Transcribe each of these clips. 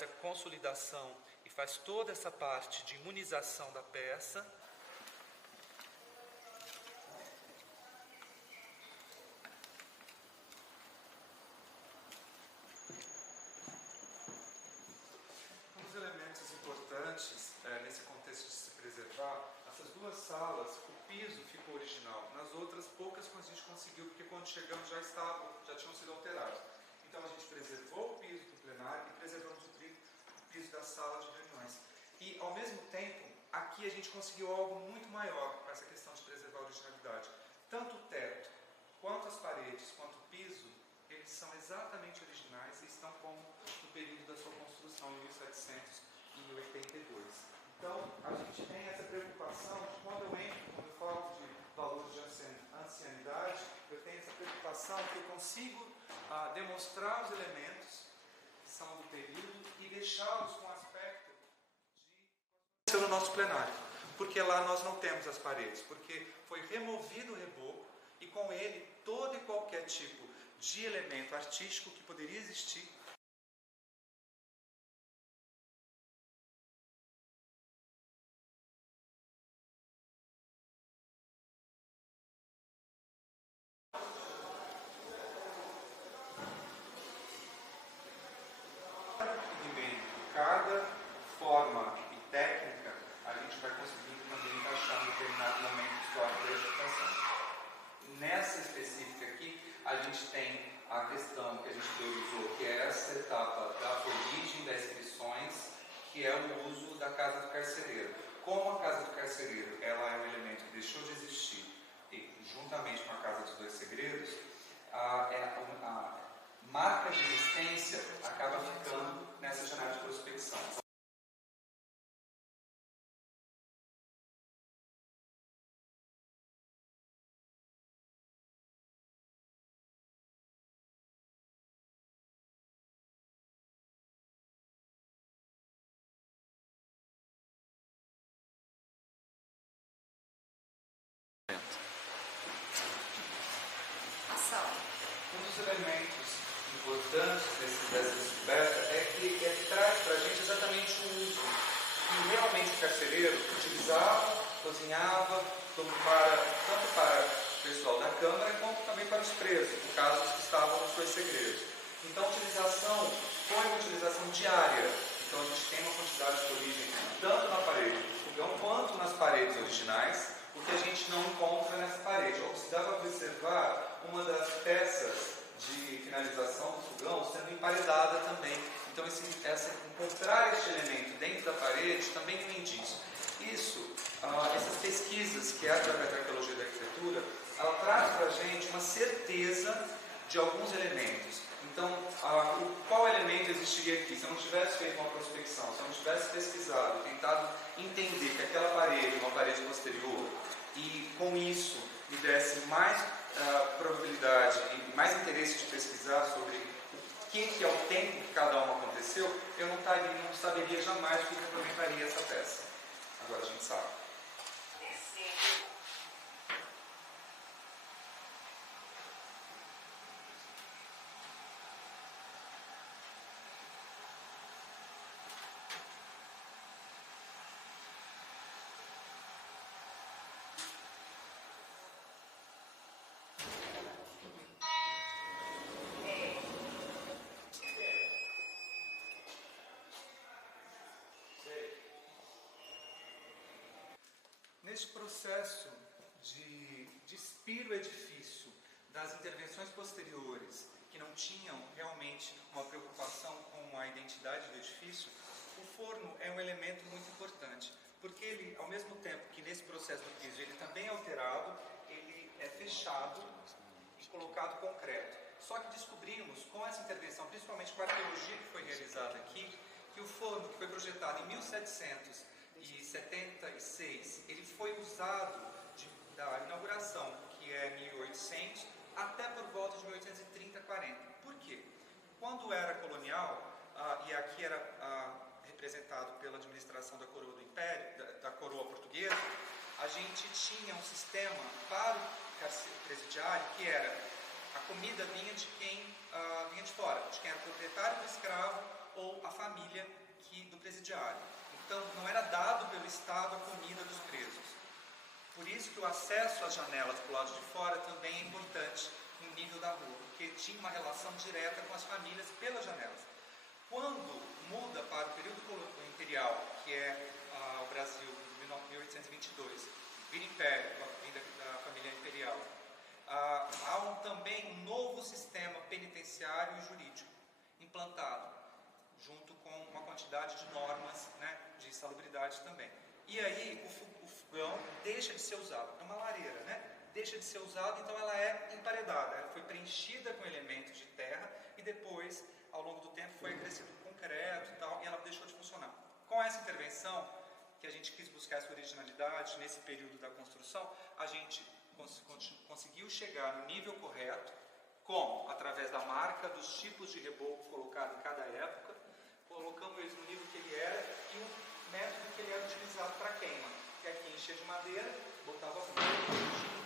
faz a consolidação e faz toda essa parte de imunização da peça. Um dos elementos importantes nesse contexto de se preservar, essas duas salas, o piso ficou original. Nas outras, poucas a gente conseguiu, porque quando chegamos já tinham sido alterados. Então a gente preservou o piso do plenário e preservamos o piso da sala de reuniões. E ao mesmo tempo, aqui a gente conseguiu algo muito maior com essa questão de preservar a originalidade. Tanto o teto, quanto as paredes, quanto o piso, eles são exatamente originais e estão como no período da sua construção, em 1782. Então, a gente tem essa preocupação de quando eu falo de valores de ancianidade, eu tenho essa preocupação que eu consigo demonstrar os elementos que são do período e deixá-los com aspecto de no nosso plenário. Porque lá nós não temos as paredes, porque foi removido o reboco e com ele todo e qualquer tipo de elemento artístico que poderia existir. Cada forma e técnica a gente vai conseguindo também encaixar em determinado momento histórico da edificação. Nessa específica aqui, a gente tem a questão que a gente priorizou, que é essa etapa da origem das inscrições, que é o uso da Casa do Carcereiro. Como a Casa do Carcereiro ela é um elemento que deixou de existir, e juntamente com a Casa dos Dois Segredos, a marca de existência acaba ficando nessa janela de prospecção. Um dos elementos importantes dessa descoberta é que traz para a gente exatamente o uso que realmente o carcereiro utilizava, cozinhava, tanto para o pessoal da Câmara quanto também para os presos, no caso os que estavam nos Dois Segredos. Então a utilização foi uma utilização diária. Então a gente tem uma quantidade de origem tanto na parede do fogão quanto nas paredes originais, o que a gente não encontra nessa parede. Ou se dá para observar uma das peças de finalização do fogão sendo emparedada também. Então encontrar este elemento dentro da parede também é um indício. Essas pesquisas que é através da arqueologia da arquitetura, ela traz para a gente uma certeza de alguns elementos. Então, qual elemento existiria aqui? Se eu não tivesse feito uma prospecção, se eu não tivesse pesquisado, tentado entender que aquela parede é uma parede posterior e com isso me desse mais probabilidade e mais interesse de pesquisar sobre o que é o tempo que cada uma aconteceu, eu não saberia jamais o que complementaria essa peça. Agora a gente sabe. Neste processo de despir o edifício das intervenções posteriores, que não tinham realmente uma preocupação com a identidade do edifício, o forno é um elemento muito importante, porque ele, ao mesmo tempo que nesse processo do piso ele também é alterado, ele é fechado e colocado concreto. Só que descobrimos, com essa intervenção, principalmente com a arqueologia que foi realizada aqui, que o forno, que foi projetado em 1776, ele foi usado da inauguração, que é 1800, até por volta de 1830, 40. Por quê? Quando era colonial, e aqui era representado pela administração da coroa do Império, da coroa portuguesa, a gente tinha um sistema para o presidiário que era a comida vinha de quem vinha de fora, de quem era proprietário do escravo ou a família do presidiário. Então, não era dado pelo Estado a comida dos presos. Por isso que o acesso às janelas para o lado de fora também é importante no nível da rua, porque tinha uma relação direta com as famílias pelas janelas. Quando muda para o período imperial, que é o Brasil, de 1822, vira império, com a vinda da família imperial, há também um novo sistema penitenciário e jurídico implantado, junto com uma quantidade de normas, né, de salubridade também. E aí o fogão deixa de ser usado, é uma lareira, né? Deixa de ser usada, então ela é emparedada, ela foi preenchida com elementos de terra e depois, ao longo do tempo, foi acrescido concreto e tal, e ela deixou de funcionar. Com essa intervenção, que a gente quis buscar essa originalidade nesse período da construção, a gente conseguiu chegar no nível correto, como? Através da marca, dos tipos de reboco colocado em cada época, colocamos eles no nível que ele era e o método que ele era utilizado para queima, que aqui enchia de madeira, botava fogo.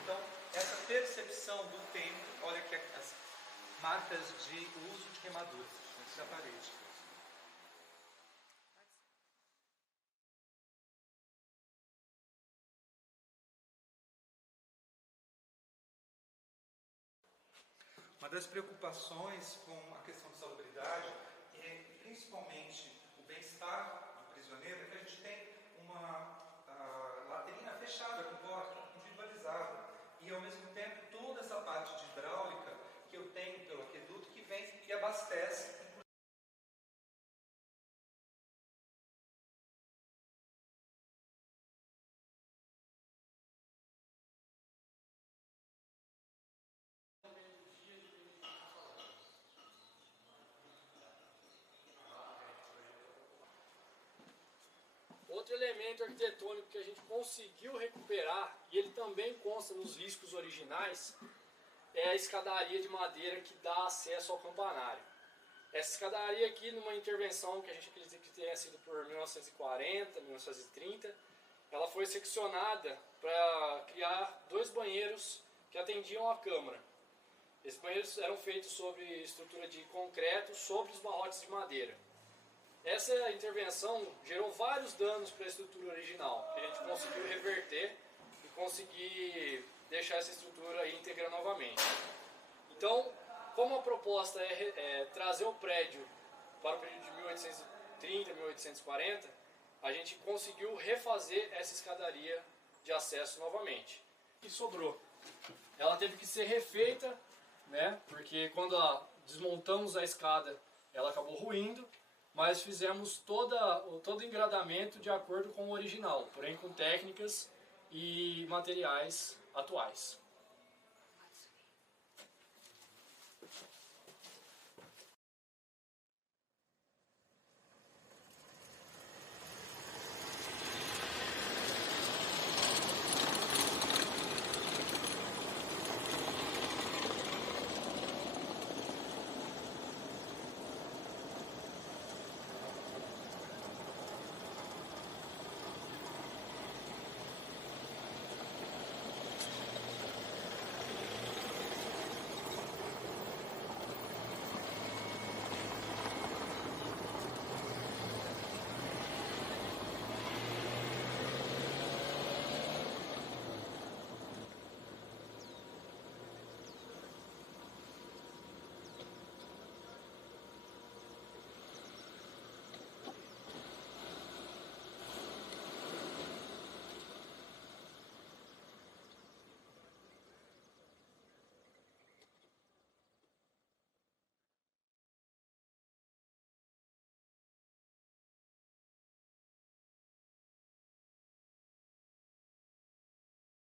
Então, essa percepção do tempo, olha aqui as marcas de uso de queimaduras nessa parede. Uma das preocupações com a questão de salubridade é principalmente o bem-estar do prisioneiro, é que a gente tem uma latrina fechada com porta, individualizada, e ao mesmo tempo toda essa parte de hidráulica que eu tenho pelo aqueduto que vem e abastece. Outro elemento arquitetônico que a gente conseguiu recuperar, e ele também consta nos riscos originais, é a escadaria de madeira que dá acesso ao campanário. Essa escadaria aqui, numa intervenção que a gente acredita que tenha sido por 1940, 1930, ela foi seccionada para criar 2 banheiros que atendiam à Câmara. Esses banheiros eram feitos sobre estrutura de concreto sobre os barrotes de madeira. Essa intervenção gerou vários danos para a estrutura original, que a gente conseguiu reverter e conseguir deixar essa estrutura íntegra novamente. Então, como a proposta é trazer o prédio para o período de 1830, 1840, a gente conseguiu refazer essa escadaria de acesso novamente. E sobrou. Ela teve que ser refeita, né, porque quando desmontamos a escada, ela acabou ruindo, mas fizemos todo o engradamento de acordo com o original, porém com técnicas e materiais atuais.